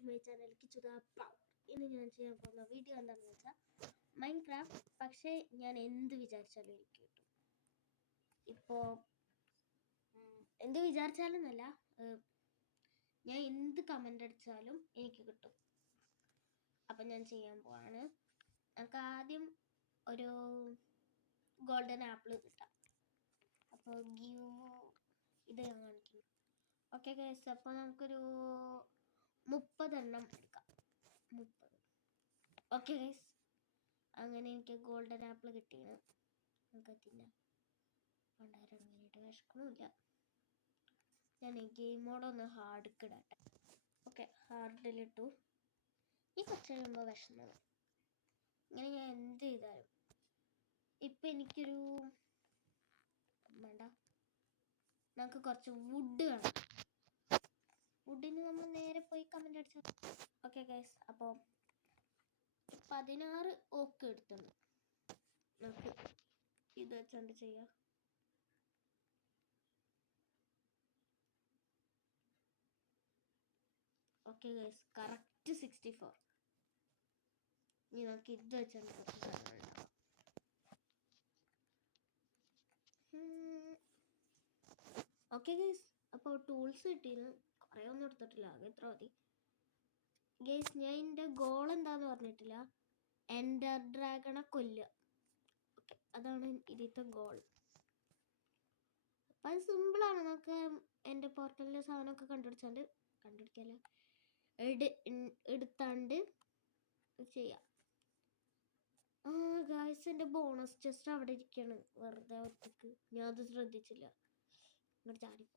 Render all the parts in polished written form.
To my channel കിച്ചുദ proud. ഇന്ന് ഞാൻ ചെയ്യാൻ പോകുന്ന വീഡിയോ എന്താണെന്ന് വെച്ചാൽ മൈൻക്രാഫ്റ്റ്. പക്ഷേ ഞാൻ എന്ത് വിചാരിച്ചാലും എനിക്ക് കിട്ടും. ഇപ്പോൾ എന്ത് വിചാരിച്ചാലെന്നല്ല, ഞാൻ എന്ത് കമൻ്റ് അടിച്ചാലും എനിക്ക് കിട്ടും. അപ്പം ഞാൻ ചെയ്യാൻ പോവാണ്. നമുക്ക് ആദ്യം ഒരു ഗോൾഡൻ ആപ്പിൾ കിട്ടാം. അപ്പോൾ ഇത് ഞാൻ കാണിക്കുന്നു. ഓക്കെ ഗൈസ്, അപ്പോൾ നമുക്കൊരു 30 എണ്ണം എടുക്കാം. 30. ഓക്കെ ഗൈസ്, അങ്ങനെ എനിക്ക് ഗോൾഡൻ ആപ്പിൾ കിട്ടിയാണ്. നമുക്ക് തിന്നാം. പണ്ടാരങ്ങനെയായിട്ട് വിശക്കണമില്ല. ഞാൻ ഈ ഗെയിം മോഡൊന്ന് ഹാർഡിക്ക് ഇടട്ടെ. ഓക്കെ, ഹാർഡിലിട്ടു. ഈ കുറച്ച് കഴിയുമ്പോൾ വിഷമം. ഇങ്ങനെ ഞാൻ എന്ത് ചെയ്താലും ഇപ്പം എനിക്കൊരു വേണ്ട, നമുക്ക് കുറച്ച് വുഡ് വേണം. വുഡിന് നമ്മൾ നേരെ പോയി കമൻ്റ് അടിച്ചാൽ. ഓക്കെ ഗൈസ്, അപ്പോൾ 16 ഓക്ക് എടുത്തുണ്ട്. നമുക്ക് ഇത് വെച്ചുകൊണ്ട് ചെയ്യാം. Okay guys, correct 64. ഇനി നമുക്ക് ഇത് വെച്ചുകൊണ്ട് കുറച്ച് സാധനങ്ങൾ ഉണ്ടാക്കാം. ഓക്കെ ഗൈസ്, അപ്പോൾ ടൂൾസ് കിട്ടിയിരുന്നു. കുറേ ഒന്നും എടുത്തിട്ടില്ല, അത് എത്ര മതി. ഗൈസ്, ഞാൻ എൻ്റെ ഗോൾ എന്താന്ന് പറഞ്ഞിട്ടില്ല. എൻഡർ ഡ്രാഗണെ കൊല്ലുക. ഓക്കെ, അതാണ് ഇതിലത്തെ ഗോൾ. അപ്പം അത് സിമ്പിളാണ്. നമുക്ക് എൻ്റെ പോർട്ടലിലെ സാധനമൊക്കെ കണ്ടുപിടിക്കാല്ല എടുത്താണ്ട് ചെയ്യാം. ഗൈസ്, എൻ്റെ ബോണസ് ചെസ്റ്റ് അവിടെ ഇരിക്കുകയാണ് വെറുതെ ഒറ്റക്ക്. ഞാൻ അത് ശ്രദ്ധിച്ചില്ല. ഇങ്ങോട്ട് ചാടി പോകണം.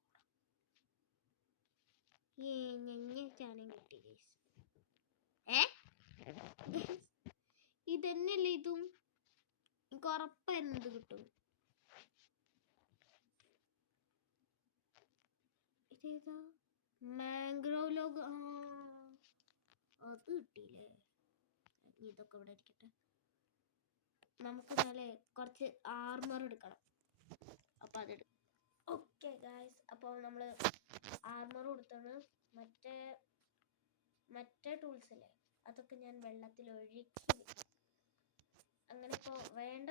ചാനം കിട്ടി ഗൈസ്. ഇതന്നെയല്ലേ ഇതും? എനിക്ക് ഉറപ്പായിരുന്നു ഇത് കിട്ടും. ഇതേതാ? Mangrove log. അത് കിട്ടിയില്ലേ? ഇതൊക്കെ ഇവിടെ ഇരിക്കട്ടെ. നമുക്ക് നാളെ കുറച്ച് ആർമർ എടുക്കണം. അപ്പം അതെടുക്കും. ഓക്കെ ഗായ്സ്, അപ്പോൾ നമ്മൾ ആർമർ കൊടുത്താണ്. മറ്റേ ടൂൾസില്ലേ, അതൊക്കെ ഞാൻ വെള്ളത്തിൽ ഒഴുക്കി. അങ്ങനെ ഇപ്പോൾ വേണ്ട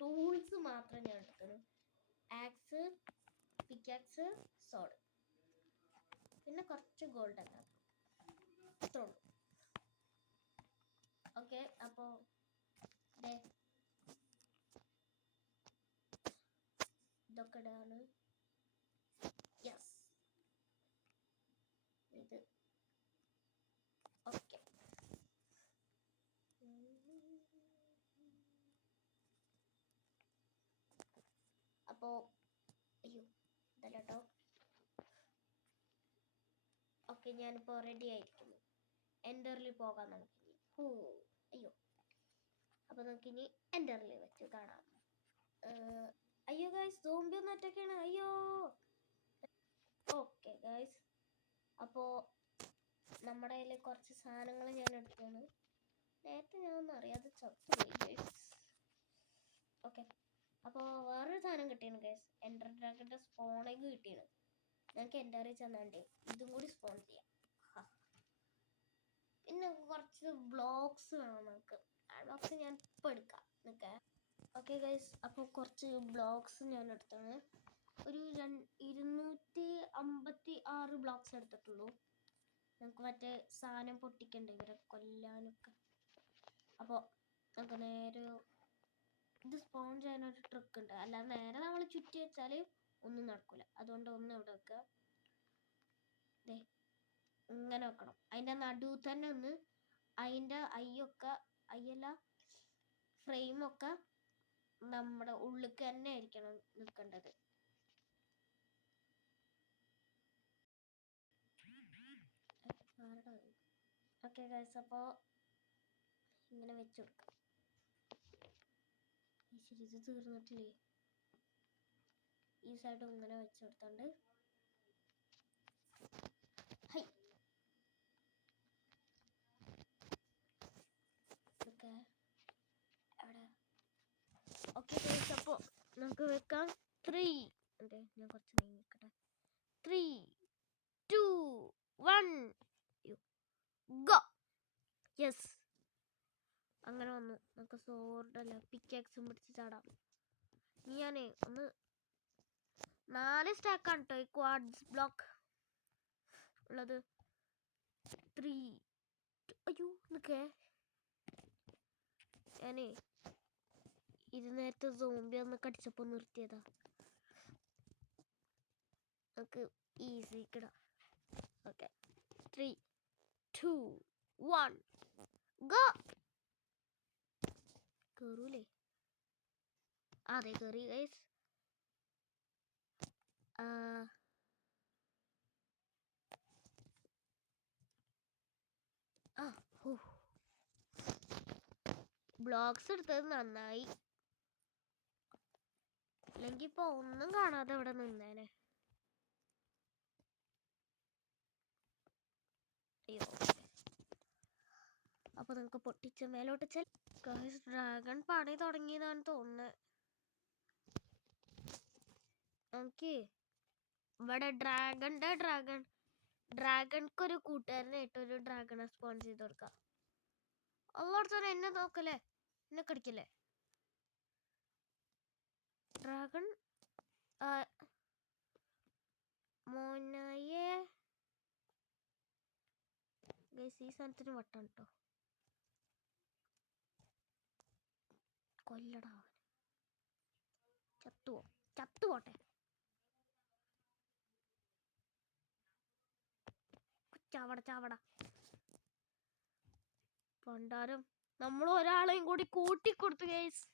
ടൂൾസ് മാത്രം ഞാൻ എടുത്തത്. ആക്സ്, പിക്കാക്സ്, സോഡ്, പിന്നെ കുറച്ച് ഗോൾഡൻ അത്രേ ഉള്ളൂ. ഓക്കെ, അപ്പോൾ ഇതൊക്കെ ഇടാണ്. യെസ്, ഇത് ഓക്കെ. അപ്പോൾ അയ്യോ ഇതല്ല കേട്ടോ. ഓക്കെ, ഞാനിപ്പോൾ റെഡി ആയിരിക്കുന്നു. എൻ്ററിൽ പോകാം നമുക്കിനി. അയ്യോ, അപ്പോൾ നമുക്കിനി എൻ്ററിൽ വെച്ച് കാണാം. അയ്യോ ഗൈസ്, സോംബി ഒന്ന് അറ്റാക്കാണ്. അയ്യോ. ഓക്കെ ഗൈസ്, അപ്പോൾ നമ്മുടെ കയ്യിൽ കുറച്ച് സാധനങ്ങൾ ഞാൻ എടുത്താണ്. നേരത്തെ ഞാനൊന്നും അറിയാതെ ചത്തുപോയി ഗൈസ്. ഓക്കെ, അപ്പോൾ വേറൊരു സാധനം കിട്ടിയാണ് ഗൈസ്. എൻ്റർ ഡ്രാഗൻ്റെ സ്പോണേക്ക് കിട്ടിയാണ്. ഞങ്ങൾക്ക് എൻ്ററിൽ ചെന്നാണ്ട് ഇതും കൂടി സ്പോൺ ചെയ്യാം. പിന്നെ കുറച്ച് ബ്ലോക്സ് വേണം നമുക്ക്. ആ ബ്ലോക്സ് ഞാൻ ഇപ്പോൾ എടുക്കാം. നിൽക്കാം. ഓക്കെ ഗൈസ്, അപ്പോൾ കുറച്ച് ബ്ലോക്സ് ഞാൻ എടുത്താണ്. ഒരു 256 ബ്ലോക്സ് എടുത്തിട്ടുള്ളൂ. നമുക്ക് മറ്റേ സാധനം പൊട്ടിക്കണ്ടേ ഇവരെ കൊല്ലാനൊക്കെ. അപ്പോൾ നമുക്ക് നേരെ ഇത് സ്പോൺ ചെയ്യാനൊരു ട്രിക്ക് ഉണ്ട്. അല്ലാതെ നേരെ നമ്മൾ ചുറ്റി വെച്ചാൽ ഒന്നും നടക്കില്ല. അതുകൊണ്ട് ഒന്ന് ഇവിടെ വെക്കുക. ഇങ്ങനെ വെക്കണം. അതിൻ്റെ നടുവ് തന്നെ ഒന്ന് അതിൻ്റെ അയ്യല്ല ഫ്രെയിമൊക്കെ നമ്മുടെ ഉള്ളിലേക്ക് തന്നെ ആയിരിക്കണം നിൽക്കേണ്ടത്. ഓക്കെ ഗൈസ്, അപ്പോൾ ഇങ്ങനെ വെച്ച് കൊടുക്കാം. ശരി, ഇത് തീർന്നിട്ടില്ലേ? ഈ സൈഡും ഇങ്ങനെ വെച്ച് കൊടുത്തോണ്ട് അവിടെ. ഓക്കെ ഗൈസ്, അപ്പോൾ നമുക്ക് വെക്കാം. 3 ഞാൻ കുറച്ച് നീങ്ങിക്കട്ടെ. 3, 2, 1. ഗോ. യെസ്, അങ്ങനെ വന്നു. നമുക്ക് സോർഡല്ല പിക്കാക്സും പിടിച്ച് ചാടാം. ഞാനേ ഒന്ന് 4 സ്റ്റാക്കാണ് കേട്ടോ ഈ ക്വാഡ്സ് ബ്ലോക്ക് ഉള്ളത്. 3 അയ്യോ നിക്കേ, ഞാനേ ഇത് നേരത്തെ സോംബി ഒന്ന് കടിച്ചപ്പോൾ നിർത്തിയതാ. നമുക്ക് ഈസി കിടാം. Okay, 3 2 1 go. കേറൂലേ? അതെ കേറി ഗൈസ്. ബ്ലോഗ്സ് എടുത്തത് നന്നായി, അല്ലെങ്കിൽ ഇപ്പൊ ഒന്നും കാണാതെ ഇവിടെ നിന്നേനെ. അയ്യോ, അപ്പൊ നമുക്ക് പൊട്ടിച്ച് മേലോട്ട് ഗൈസ്. ഡ്രാഗൺ പണി തുടങ്ങിയതാണ് തോന്നുന്നത്. നമുക്ക് ഇവിടെ ഡ്രാഗൺക്കൊരു കൂട്ടുകാരനായിട്ട് ഒരു ഡ്രാഗണെ സ്പോൺ ചെയ്ത് കൊടുക്കാം. അല്ലോടത്തോടെ എന്നെ നോക്കല്ലേ, എന്നെ കടിക്കല്ലേ ഡ്രാഗൺ മോനായേ. ഗൈസ് ഈ സാധനത്തിന് വട്ടം കേട്ടോ, കൊല്ലടാ. ചത്തുപോട്ടെ. ചാവട പണ്ടാരം. നമ്മൾ ഒരാളെയും കൂടി കൂട്ടിക്കൊടുത്തു ഗൈസ്.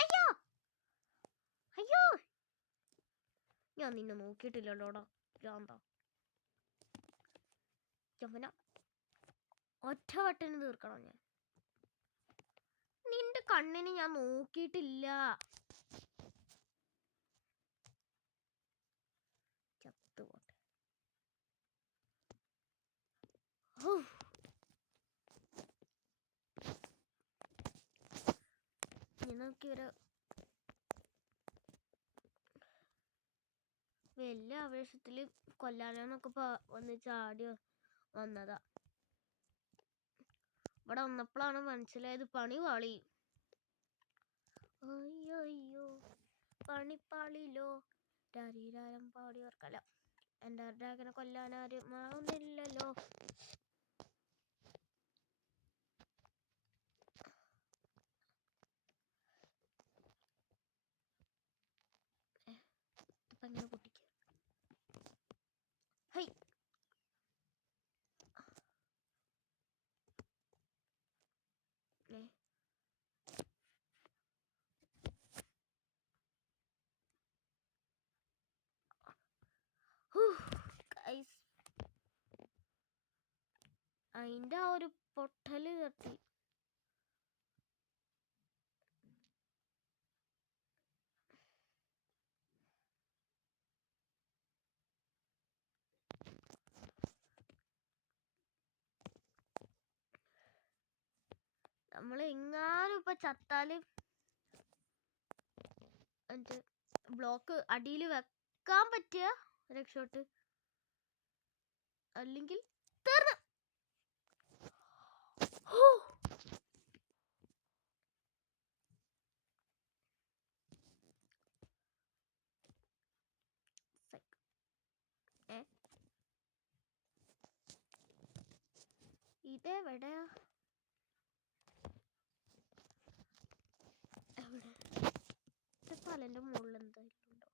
അയ്യോ അയ്യോ, ഞാൻ നിന്നെ നോക്കിയിട്ടില്ലല്ലോടാ ഭ്രാന്താ. ഒറ്റ വട്ടിന് തീർക്കണം ഞാൻ. നിന്റെ കണ്ണിന് ഞാൻ നോക്കിയിട്ടില്ല. ചത്തുപോട്ടെ. നമുക്കിവരെ വലിയ ആവേശത്തില് കൊല്ലാനൊക്കെ വന്ന് ചാടി വന്നതാ. ഇവിടെ വന്നപ്പോഴാണ് മനസ്സിലായത് പണി പാളി. അയ്യോ പണിപ്പാളിലോ രാരീരാരം പാടി ഓർക്കല. എൻ്റെ ഡ്രാഗനെ കൊല്ലാനാരും ആവുന്നില്ലല്ലോ. ഇപ്പം ഇങ്ങനെ പൊട്ടിക്കുക. ഹൈ അതിൻ്റെ ആ ഒരു പൊട്ടല് തട്ടി. നമ്മൾ എങ്ങാനും ഇപ്പൊ ചത്താല് ബ്ലോക്ക് അടിയിൽ വെക്കാൻ പറ്റിയ രക്ഷോട്ട്, അല്ലെങ്കിൽ തീർന്നു. ഇതെവിടെയാ? തലന്റെ മുകളിൽ എന്തായാലും ഉണ്ടോ?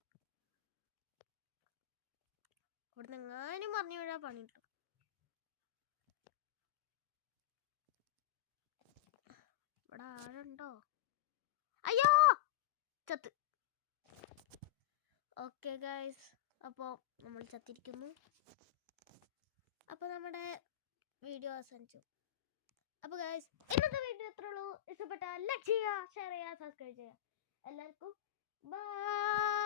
ഇവിടുന്ന് എങ്ങാനും പറഞ്ഞു വീഴാ പണി കിട്ടും. ഇവിടെ ആഴുണ്ടോ? അയ്യോ ചത്ത്. ഓക്കെ ഗൈസ്, അപ്പോൾ നമ്മൾ ചത്തിരിക്കുന്നു. അപ്പോൾ നമ്മുടെ വീഡിയോ അവസാനിച്ചു. അപ്പോൾ ഗൈസ് ഇന്നത്തെ വീഡിയോ എത്ര ഉള്ളൂ. ഇഷ്ടപ്പെട്ടാൽ ലൈക്ക് ചെയ്യുക, ഷെയർ ചെയ്യുക, സബ്സ്ക്രൈബ് ചെയ്യുക. എല്ലാവർക്കും ബൈ.